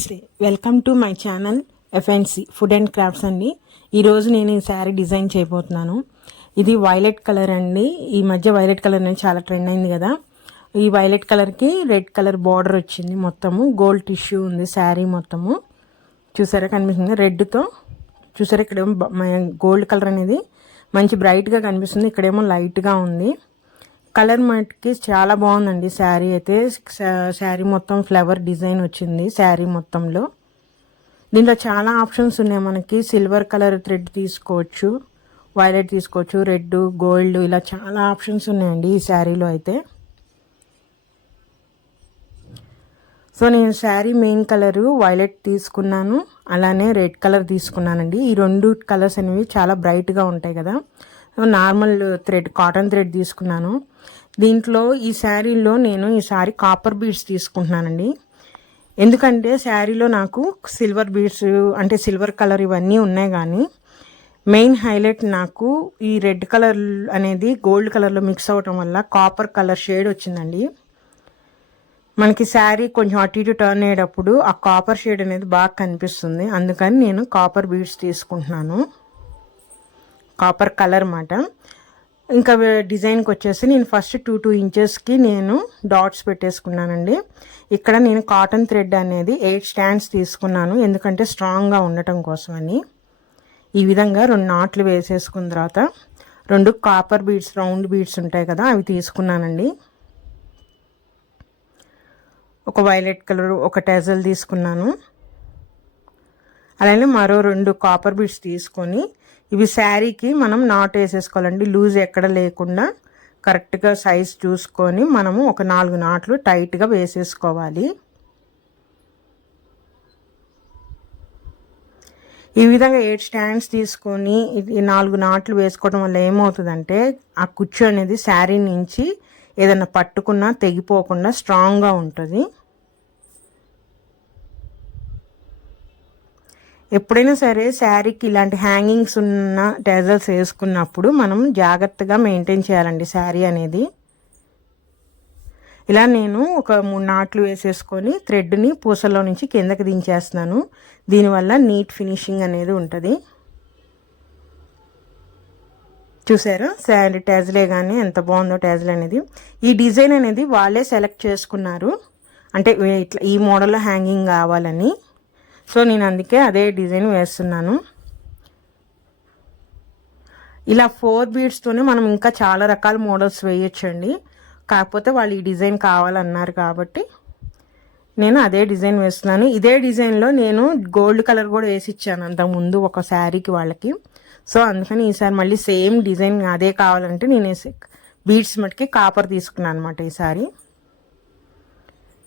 నమస్తే, welcome to my channel FNC food and crafts అండి. ఈరోజు నేను ఈ శారీ డిజైన్ చేయబోతున్నాను. ఇది వైలెట్ కలర్ అండి. ఈ మధ్య వైలెట్ కలర్ అనేది చాలా ట్రెండ్ అయింది కదా. ఈ వైలెట్ కలర్కి రెడ్ కలర్ బార్డర్ వచ్చింది. మొత్తము గోల్డ్ టిష్యూ ఉంది శారీ మొత్తము. చూసారా కనిపిస్తుంది రెడ్తో. చూసారా ఇక్కడేమో గోల్డ్ కలర్ అనేది మంచి బ్రైట్గా కనిపిస్తుంది, ఇక్కడేమో లైట్గా ఉంది. కలర్ మటుకి చాలా బాగుందండి. శారీ అయితే శారీ మొత్తం ఫ్లవర్ డిజైన్ వచ్చింది శారీ మొత్తంలో. దీంట్లో చాలా ఆప్షన్స్ ఉన్నాయి మనకి. సిల్వర్ కలర్ థ్రెడ్ తీసుకోవచ్చు, వైలెట్ తీసుకోవచ్చు, రెడ్, గోల్డ్, ఇలా చాలా ఆప్షన్స్ ఉన్నాయండి ఈ శారీలో అయితే. సో నేను శారీ మెయిన్ కలరు వైలెట్ తీసుకున్నాను, అలానే రెడ్ కలర్ తీసుకున్నానండి. ఈ రెండు కలర్స్ అనేవి చాలా బ్రైట్గా ఉంటాయి కదా. నార్మల్ థ్రెడ్, కాటన్ థ్రెడ్ తీసుకున్నాను. దీంట్లో ఈ శారీలో నేను ఈసారి కాపర్ బీడ్స్ తీసుకుంటున్నానండి. ఎందుకంటే శారీలో నాకు సిల్వర్ బీడ్స్ అంటే సిల్వర్ కలర్ ఇవన్నీ ఉన్నాయి, కానీ మెయిన్ హైలైట్ నాకు ఈ రెడ్ కలర్ అనేది గోల్డ్ కలర్లో మిక్స్ అవ్వటం వల్ల కాపర్ కలర్ షేడ్ వచ్చిందండి. మనకి శారీ కొంచెం అటు ఇటు టర్న్ అయ్యేటప్పుడు ఆ కాపర్ షేడ్ అనేది బాగా కనిపిస్తుంది. అందుకని నేను కాపర్ బీడ్స్ తీసుకుంటున్నాను, కాపర్ కలర్ మాట. ఇంకా డిజైన్కి వచ్చేసి నేను ఫస్ట్ 2 ఇంచెస్కి నేను డాట్స్ పెట్టేసుకున్నానండి. ఇక్కడ నేను కాటన్ థ్రెడ్ అనేది 8 స్టాండ్స్ తీసుకున్నాను, ఎందుకంటే స్ట్రాంగ్గా ఉండటం కోసమని. ఈ విధంగా 2 నాట్లు వేసేసుకున్న తర్వాత 2 కాపర్ బీడ్స్, రౌండ్ బీడ్స్ ఉంటాయి కదా, అవి తీసుకున్నానండి. ఒక వైలెట్ కలర్, ఒక టెజల్ తీసుకున్నాను. అలానే మరో 2 కాపర్ బీడ్స్ తీసుకొని ఇవి శారీకి మనం నాట్ వేసేసుకోవాలండి. లూజ్ ఎక్కడ లేకుండా కరెక్ట్గా సైజ్ చూసుకొని మనము ఒక 4 నాట్లు టైట్గా వేసేసుకోవాలి. ఈ విధంగా 8 స్టాండ్స్ తీసుకొని ఈ 4 నాట్లు వేసుకోవడం వల్ల ఏమవుతుందంటే ఆ కుచ్చు అనేది శారీ నుంచి ఏదైనా పట్టుకున్నా తెగిపోకుండా స్ట్రాంగ్గా ఉంటుంది. ఎప్పుడైనా సరే శారీకి ఇలాంటి హ్యాంగింగ్స్ ఉన్న టెజల్స్ వేసుకున్నప్పుడు మనం జాగ్రత్తగా మెయింటైన్ చేయాలండి శారీ అనేది. ఇలా నేను ఒక 3 నాట్లు వేసేసుకొని థ్రెడ్ని పూసల్లో నుంచి కిందకి దించేస్తున్నాను. దీనివల్ల నీట్ ఫినిషింగ్ అనేది ఉంటుంది. చూసారా శారీ టెజలే కానీ ఎంత బాగుందో టెజల్ అనేది. ఈ డిజైన్ అనేది వాళ్ళే సెలెక్ట్ చేసుకున్నారు, అంటే ఇట్లా ఈ మోడల్లో హ్యాంగింగ్ కావాలని. సో నేను అందుకే అదే డిజైన్ వేస్తున్నాను. ఇలా 4 బీడ్స్తోనే మనం ఇంకా చాలా రకాల మోడల్స్ వేయొచ్చండి. కాకపోతే వాళ్ళు ఈ డిజైన్ కావాలన్నారు కాబట్టి నేను అదే డిజైన్ వేస్తున్నాను. ఇదే డిజైన్లో నేను గోల్డ్ కలర్ కూడా వేసి ఇచ్చాను అంతకుముందు ఒక శారీకి వాళ్ళకి. సో అందుకని ఈసారి మళ్ళీ సేమ్ డిజైన్ అదే కావాలంటే నేను బీడ్స్ మటుకి కాపర్ తీసుకున్నాను అనమాట ఈసారి.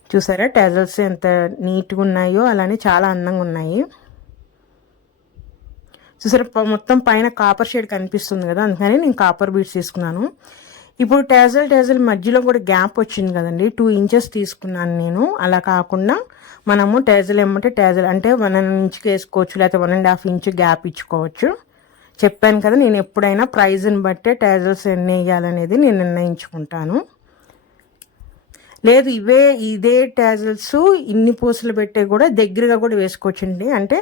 చూసారా టెజల్స్ ఎంత నీట్గా ఉన్నాయో, అలానే చాలా అందంగా ఉన్నాయి. చూసారా మొత్తం పైన కాపర్ షేడ్ కనిపిస్తుంది కదా, అందుకని నేను కాపర్ బీడ్స్ తీసుకున్నాను. ఇప్పుడు టెజల్ మధ్యలో కూడా గ్యాప్ వచ్చింది కదండి, 2 ఇంచెస్ తీసుకున్నాను నేను. అలా కాకుండా మనము టెజల్ ఏమంటే టెజల్ అంటే 1 ఇంచ్కి వేసుకోవచ్చు, లేకపోతే 1.5 ఇంచ్ గ్యాప్ ఇచ్చుకోవచ్చు. చెప్పాను కదా, నేను ఎప్పుడైనా ప్రైజ్ని బట్టే టెజల్స్ ఎన్ని వేయాలనేది నేను నిర్ణయించుకుంటాను. లేదు ఇదే టెజల్స్ ఇన్ని పూసలు పెట్టే కూడా దగ్గరగా కూడా వేసుకోవచ్చండి. అంటే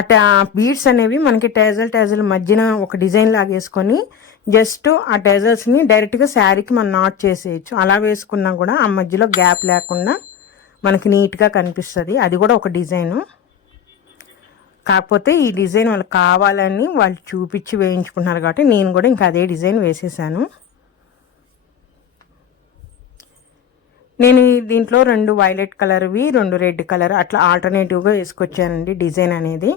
అటు బీడ్స్ అనేవి మనకి టెజల్ మధ్యన ఒక డిజైన్ లాగా వేసుకొని జస్ట్ ఆ టెజల్స్ని డైరెక్ట్గా శారీకి మనం నాట్ చేసేయచ్చు. అలా వేసుకున్నా కూడా ఆ మధ్యలో గ్యాప్ లేకుండా మనకి నీట్గా కనిపిస్తుంది. అది కూడా ఒక డిజైను. కాకపోతే ఈ డిజైన్ వాళ్ళకి కావాలని వాళ్ళు చూపించి వేయించుకున్నారు కాబట్టి నేను కూడా ఇంకా అదే డిజైన్ వేసేసాను. నేను దీంట్లో 2 వైలెట్ కలర్వి, 2 రెడ్ కలర్ అట్లా ఆల్టర్నేటివ్గా వేసుకొచ్చానండి డిజైన్ అనేది.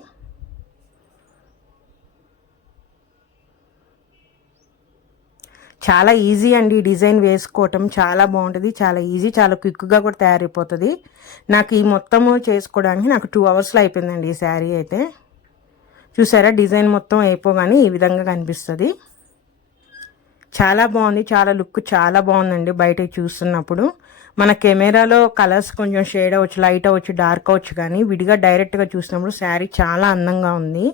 చాలా ఈజీ అండి డిజైన్ వేసుకోవటం, చాలా బాగుంటుంది, చాలా ఈజీ, చాలా క్విక్గా కూడా తయారైపోతుంది. నాకు ఈ మొత్తము చేసుకోవడానికి నాకు 2 అవర్స్లో అయిపోయిందండి ఈ శారీ అయితే. చూసారా డిజైన్ మొత్తం అయిపోగానే ఈ విధంగా కనిపిస్తుంది. చాలా బాగుంది, చాలా లుక్ చాలా బాగుందండి బయట చూస్తున్నప్పుడు. మన కెమెరాలో కలర్స్ కొంచెం షేడ్ అవ్వచ్చు, లైట్ అవ్వచ్చు, డార్క్ అవ్వచ్చు, కానీ విడిగా డైరెక్ట్గా చూసినప్పుడు శారీ చాలా అందంగా ఉంది.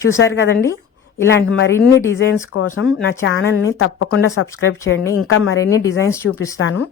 చూసారు కదండి, ఇలాంటి మరిన్ని డిజైన్స్ కోసం నా ఛానల్ని తప్పకుండా సబ్స్క్రైబ్ చేయండి. ఇంకా మరిన్ని డిజైన్స్ చూపిస్తాను.